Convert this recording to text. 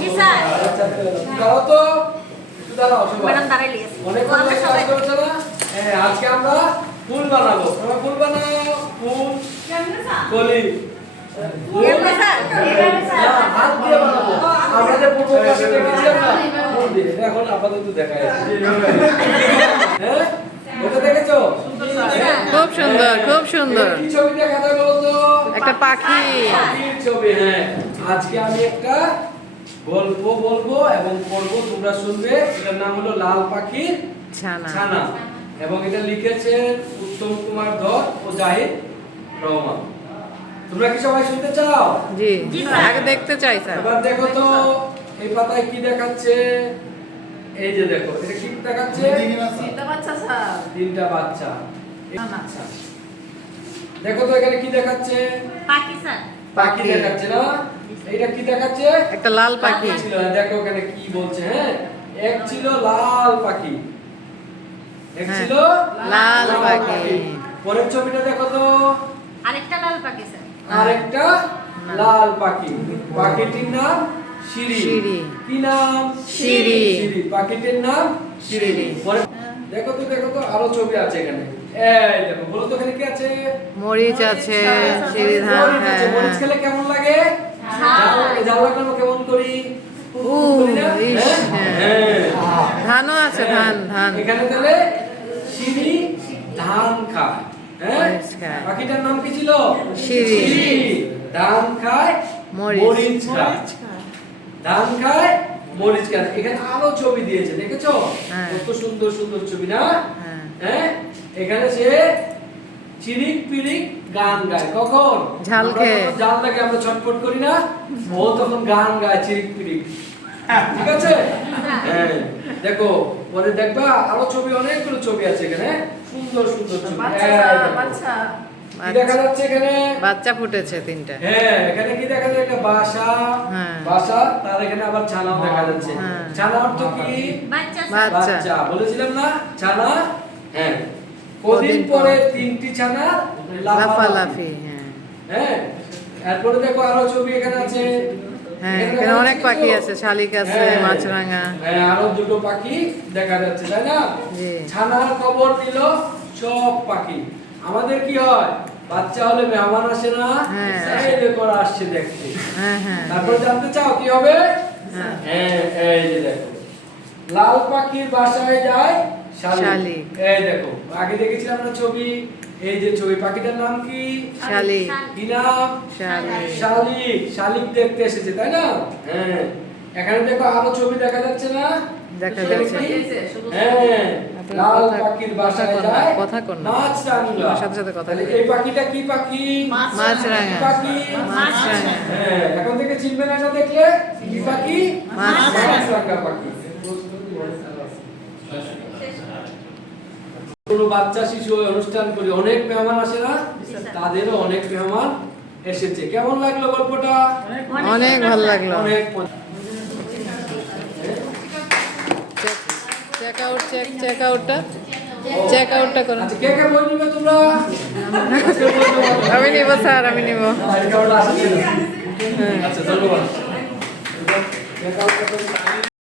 জি sir. আচ্ছা দাঁড়াও তো, একটু দাঁড়াও সবাই। ম্যাডাম দাঁড়াইলি আছে। অনেক কাজ করেছো না? হ্যাঁ, আজকে আমরা ফুল বানাবো। তোমরা ফুল বানাও, ফুল কলি। কেমনে স্যার? না, হাত দিয়ে বানাবো। আমরা যে পূর্ব পাশে দেখেছিলাম না, ফুল দিয়ে। এখন আপাতত দেখাই। হ্যাঁ? ওটা দেখেছো? খুব সুন্দর, খুব সুন্দর। কি ছবি দেখা যায় বলো তো? একটা পাখি। পাখির ছবি, হ্যাঁ। আজকে আমি একটা গল্প বলবো এবং পড়বো, তোমরা শুনবে। এটার নাম হলো লাল পাখির ছানা। ছানা এবং এটা লিখেছেন উত্তম কুমার ধর ও জাহিদ রহমান। তোমরা কি সবাই শুনতে চাও? জি, জি, স্যার। আগে দেখতে চাই স্যার। এবার দেখো তো এই পাতায় কি দেখাচ্ছে। এই যে দেখো, এটা কি দেখাচ্ছে? তিনটা বাচ্চা। আচ্ছা, দেখো তো এখানে কি দেখাচ্ছে? পাখি স্যার। পাখি দেখাচ্ছে না? এটা কি দেখাচ্ছে? একটা লাল পাখি। ছিল, দেখো ওখানে কি বলছে। হ্যাঁ, এক ছিল লাল পাখি, এক হ্যাঁ, ছিল লাল পাখি। পরের ছবিটা দেখো তো, আরেকটা লাল পাখি স্যার। আরেকটা লাল পাখি। পাখিটির নাম শিরি। শিরি। কি নাম? শিরি। শিরি। পাখিটির নাম শিরি। শিরি। পরে দেখো তো আরো ছবি আছে এখানে। এই দেখো, বলো তো এখানে কি আছে? মরিচ আছে, শিরি ধান। মরিচ আছে। হ্যাঁ, মরিচ খেলে কেমন লাগে? ঝাল লাগে। ঝাল লাগলে আমরা কেমন করি? করি না? ইস, হ্যাঁ? হ্যাঁ। হ্যাঁ। ধানও আছে, ধান ধান। এখানে তাহলে শিরি ধান খায়। হ্যাঁ, মরিচ খায়। পাখিটার নাম কি ছিল? শিরি। ধান খায়, মরিচ। মরিচ খায়। ধান খায়, মরিচ খায়। এখানে আরো ছবি দিয়েছে, দেখেছো? হ্যাঁ। কত সুন্দর সুন্দর ছবি না? হ্যাঁ। হ্যাঁ, এখানে সে চিরিক পিরিক গান গায়। কখন? ঝাল আমরা খেয়ে। যখন ঝাল লাগে আমরা ছটফট করি না, ও তখন গান গায় চিরিক পিরিক। ঠিক আছে? হ্যাঁ, দেখো পরে দেখবা আরো ছবি, অনেকগুলো ছবি আছে এখানে, সুন্দর সুন্দর ছবি। এই দেখো। কি দেখা যাচ্ছে এখানে? বাচ্চা ফুটেছে তিনটা। হ্যাঁ, এখানে কি দেখা যায়? একটা বাসা। হ্যাঁ। বাসা, তার এখানে আবার ছানাও দেখা যাচ্ছে। হ্যাঁ। ছানা অর্থ কি? বাচ্চা স্যার। বাচ্চা। বাচ্চা। বলেছিলাম না ছানা? হ্যাঁ। কদিন পরে তিনটি ছানা লাফালাফি। হ্যাঁ, হ্যাঁ, এরপরে দেখো আরো ছবি এখানে আছে। হ্যাঁ, এখানে এখানে দেখা অনেক যাচ্ছে পাখি কিছু? আছে, শালিক আছে, হ্যাঁ। মাছরাঙা। হ্যাঁ, আরো দুটো পাখি দেখা যাচ্ছে, তাই না? জি। ছানার খবর দিল সব পাখি। আমাদের কি হয়? বাচ্চা হলে মেহমান আসে না? হ্যাঁ। এই দেখো ওরা আসছে দেখতে। হ্যাঁ, হ্যাঁ। তারপর জানতে চাও কি হবে? হ্যাঁ। হ্যাঁ, এই যে দেখো, লাল পাখির বাসায় যায় শালিক। শালিক। এই দেখো, আগে দেখেছিলাম না ছবি? এই যে ছবি, পাখিটার নাম কি? শালিক। কি নাম? শালিক। শালিক। শালিক দেখতে এসেছে, তাই না? হ্যাঁ, এখানে দেখো আরো ছবি দেখা যাচ্ছে না? দেখা ছবি যাচ্ছে। কি? হ্যাঁ, আপনার লাল কথা- পাখির কথা বাসায় কন না, যায় কথা কন না। মাছরাঙা। আমার সাথে সাথে কথা তাহলে বলেন। এই পাখিটা কি পাখি? মাছরাঙা। কি পাখি? মাছরাঙা। হ্যাঁ, এখন থেকে চিনবে না এটা দেখলে? কি পাখি? মাছরাঙা। মাছরাঙা পাখি। কোনো বাচ্চা শিশু ওই অনুষ্ঠান করি, অনেক মেহমান আসে না? তাদেরও অনেক মেহমান এসেছে। কেমন লাগলো গল্পটা? অনেক ভালো লাগলো। অনেক চেক আউট, চেক আউটটা করো। আচ্ছা, কে কে বই নিবে তোমরা? আজকে বই নেবো। আমি নিব স্যার, আমি নিব। আচ্ছা, ধন্যবাদ।